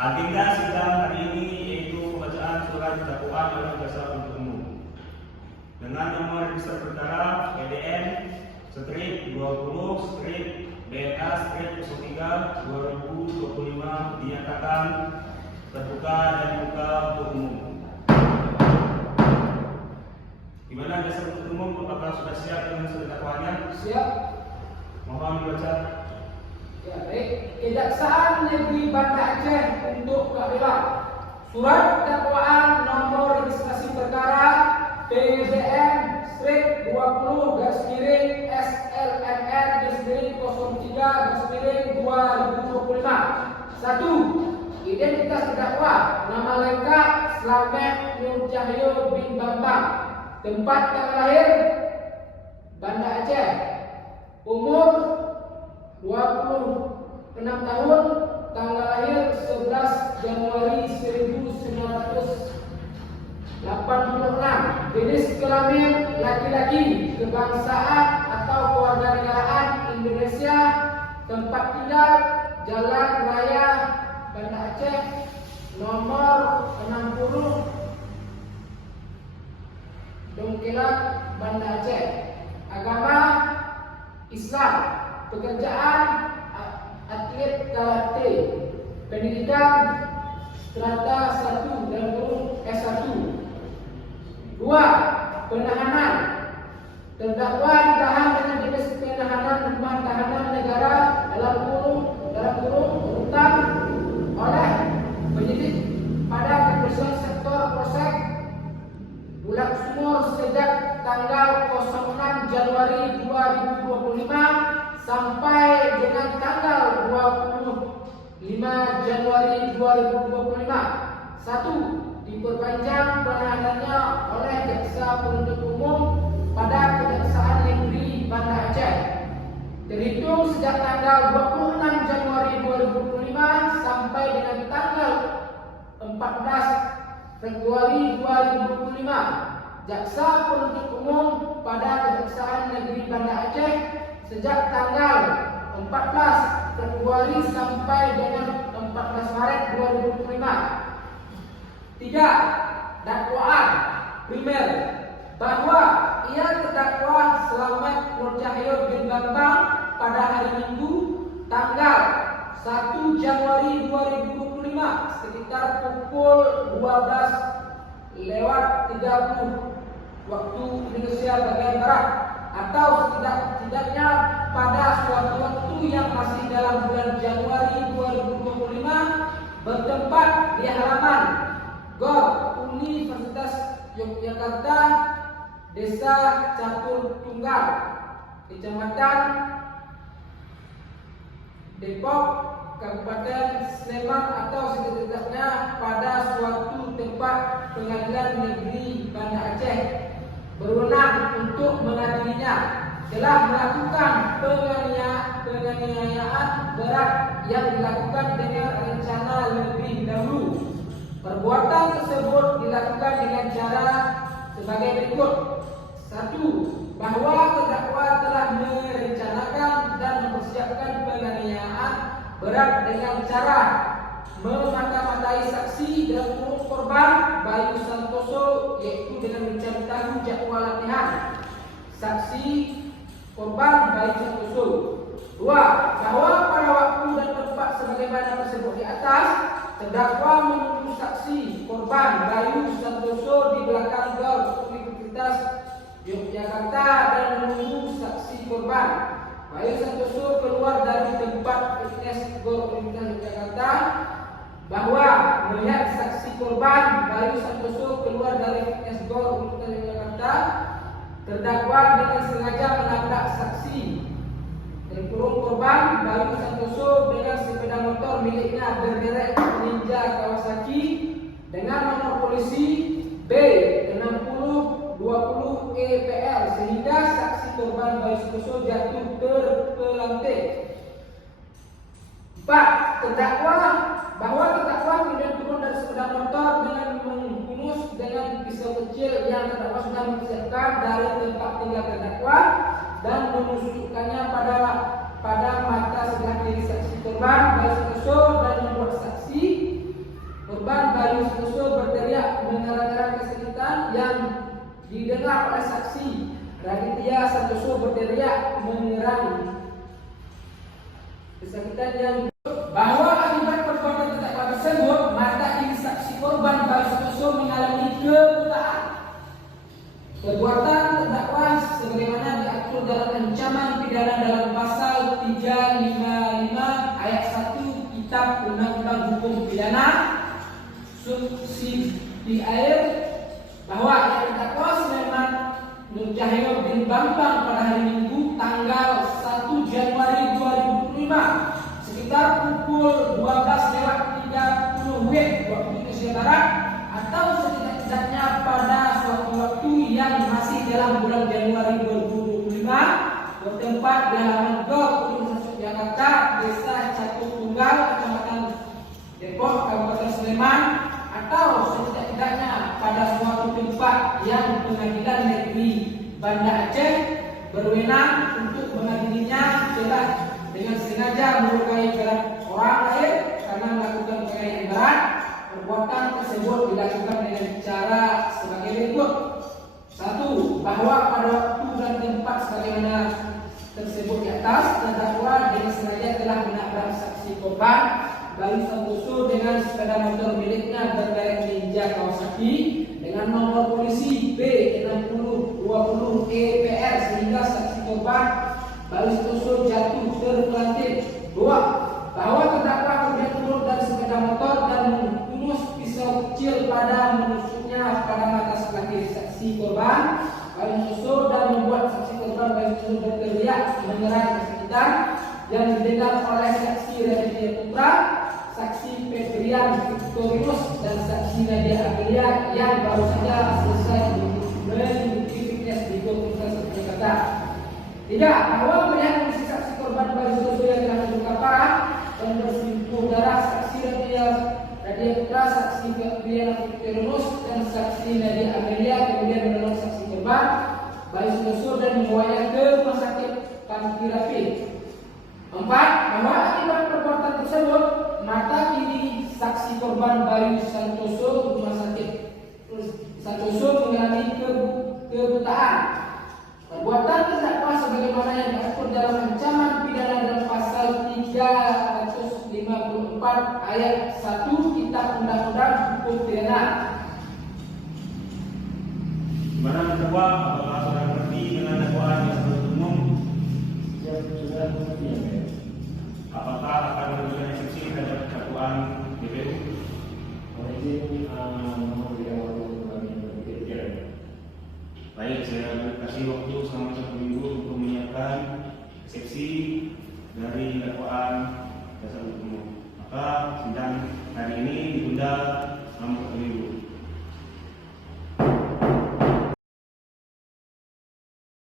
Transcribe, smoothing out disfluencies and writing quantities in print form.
Agenda sidang hari ini yaitu pembacaan surat dakwaan oleh jaksa penuntut umum dengan nomor register perkara PDN strip 20 strip BNA strip 03 2025 dinyatakan terbuka dan dibuka untuk umum. Gimana jaksa penuntut umum, apakah sudah siap dengan surat dakwaannya? Siap. Mohon dibaca. Ya, baik. Kejaksaan Negeri Banda Aceh untuk keadilan. Surat dakwaan nomor registrasi perkara PDN strip 20 SLMN 03 2025. 1. Identitas terdakwa: nama lengkap Slamet Nur Cahyo bin Bambang. Tempat tanggal lahir Banda Aceh. Umur 26 tahun, tanggal lahir 11 Januari 1986. Jenis kelamin laki-laki, kebangsaan atau kewarganegaraan Indonesia. Tempat tinggal Jalan Raya Banda Aceh nomor 60 Dongkelat Banda Aceh. Agama Islam. Pekerjaan atlet karate. Pendidikan strata 1 dan S1. 2. Penahanan. Terdakwa ditahan dengan jenis penahanan rumah tahanan negara dalam kurung rutan oleh penyidik pada kepolisian sektor Polsek Bulak Sumur sejak tanggal 06 Januari 2025 sampai dengan tanggal 25 Januari 2025. 1. Diperpanjang penahanannya oleh jaksa penuntut umum pada Kejaksaan Negeri Banda Aceh terhitung sejak tanggal 26 Januari 2025 sampai dengan tanggal 14 Februari 2025. Jaksa penuntut umum pada Kejaksaan Negeri Banda Aceh sejak tanggal 14 Februari sampai dengan 14 Maret 2025. 3. Dakwaan primer bahwa ia terdakwa Slamet Nur Cahyo bin Bambang pada hari Minggu tanggal 1 Januari 2025 sekitar pukul 12:30 waktu Indonesia bagian barat atau setidaknya pada suatu waktu yang masih dalam bulan Januari 2025 bertempat di halaman GOR Universitas Yogyakarta, Desa Catur Tunggal, Kecamatan Depok, Kabupaten Sleman atau setidaknya pada suatu tempat pengadilan negeri Banda Aceh berwenang untuk mengadilinya telah melakukan penganiayaan berat yang dilakukan dengan rencana lebih dahulu. Perbuatan tersebut dilakukan dengan cara sebagai berikut. 1. Bahwa terdakwa telah merencanakan dan mempersiapkan penganiayaan berat dengan cara memata-matai saksi dan korban Bayu Santoso, yaitu dengan mencari tahu jadwal latihan saksi korban Bayu Santoso. 2. Bahwa pada waktu dan tempat sebagaimana tersebut di atas, terdakwa menunggu saksi korban Bayu Santoso di belakang GOR Universitas Yogyakarta dan menunggu saksi korban Bayu Santoso keluar dari tempat fitness GOR Universitas Yogyakarta. Bahwa melihat saksi korban Bayu Santoso keluar dari fitness GOR Universitas Yogyakarta, terdakwa dengan sengaja menabrak saksi dan korban Bayu Santoso dengan sepeda motor miliknya bermerek Ninja Kawasaki dengan nomor polisi B6020 EPL sehingga saksi korban Bayu Santoso jatuh terpelanting. 4. Bahwa terdakwa kemudian turun dari sepeda motor dengan menghunus dengan pisau kecil yang terdakwa sudah mempersiapkan dari tempat tinggal terdakwa dan menusukkannya pada mata sebelah kiri saksi korban Bayu Santoso dan membuat saksi mana saksi Raditya Santoso berteriak menyerang kesakitan yang bahwa akibat perbuatan terdakwa tersebut mata kiri saksi korban Bayu Santoso mengalami kebutaan. Perbuatan terdakwa sebagaimana diatur dalam ancaman pidana dalam pasal 355 ayat 1 Kitab Undang-Undang Hukum Pidana subsidiar bahwa yang terdakwa Sulaiman Nur Cahyo bin Bambang pada hari Minggu tanggal 1 Januari 2025 sekitar pukul 12:30 waktu Indonesia Barat atau setidak-tidaknya pada suatu waktu yang masih dalam bulan Januari 2025 bertempat di halaman Gor Universitas Jakarta, Desa Catur Tunggal, Kecamatan Depok, Kabupaten Sleman, atau setidak-tidaknya pada suatu tempat yang Pengadilan Negeri Banda Aceh berwenang untuk mengadilinya telah dengan sengaja melukai berat orang lain karena melakukan penganiayaan berat. Perbuatan tersebut dilakukan dengan cara sebagai berikut. 1. Bahwa pada waktu dan tempat sebagaimana tersebut di atas, terdakwa dengan sengaja telah menabrak saksi korban Bayu Santoso dengan sepeda motor miliknya bermerek Ninja Kawasaki dengan nomor polisi B6020EPR sehingga saksi korban Bayu Santoso jatuh terpelanting. 2. Bahwa terdakwa kemudian turun dari sepeda motor dan menghunus pisau kecil pada menusuknya pada mata sebelah kiri saksi korban Bayu Santoso dan membuat saksi korban Bayu Santoso berteriak menyerang kesakitan yang didengar oleh saksi Raditya Putra, saksi Petrian Victorius dan saksi Nadia Amelia yang baru saja selesai mengikuti fitness di Universitas Jakarta. 3. Bahwa melihat kondisi saksi korban Bayu Santoso yang telah terluka parah dan bersimpul darah, saksi Nadia Putra, saksi Petrian Victorius dan saksi Nadia Amelia kemudian menolong saksi korban Bayu Santoso dan membawanya ke rumah sakit Panti Rapid. 4. Bahwa akibat perbuatan tersebut mata kiri saksi korban Bayu Santoso rumah sakit Santoso mengalami kebutaan. Perbuatan terdakwa sebagaimana yang diatur dalam ancaman pidana dalam pasal 354 ayat 1 Kitab Undang-Undang Hukum Pidana. Di mana terdakwa apakah saudara mengerti dengan dakwaan yang penuntut umum? Ya, sudah mengerti ya. Apakah akan memberikan eksepsi terhadap dakwaan BPU? Mohon izin nomor dia waktu kami berpikir. Baik, saya kasih waktu selama 1 minggu untuk menyiapkan eksepsi dari dakwaan dasar hukum umum. Maka sidang hari ini ditunda selama 1 minggu.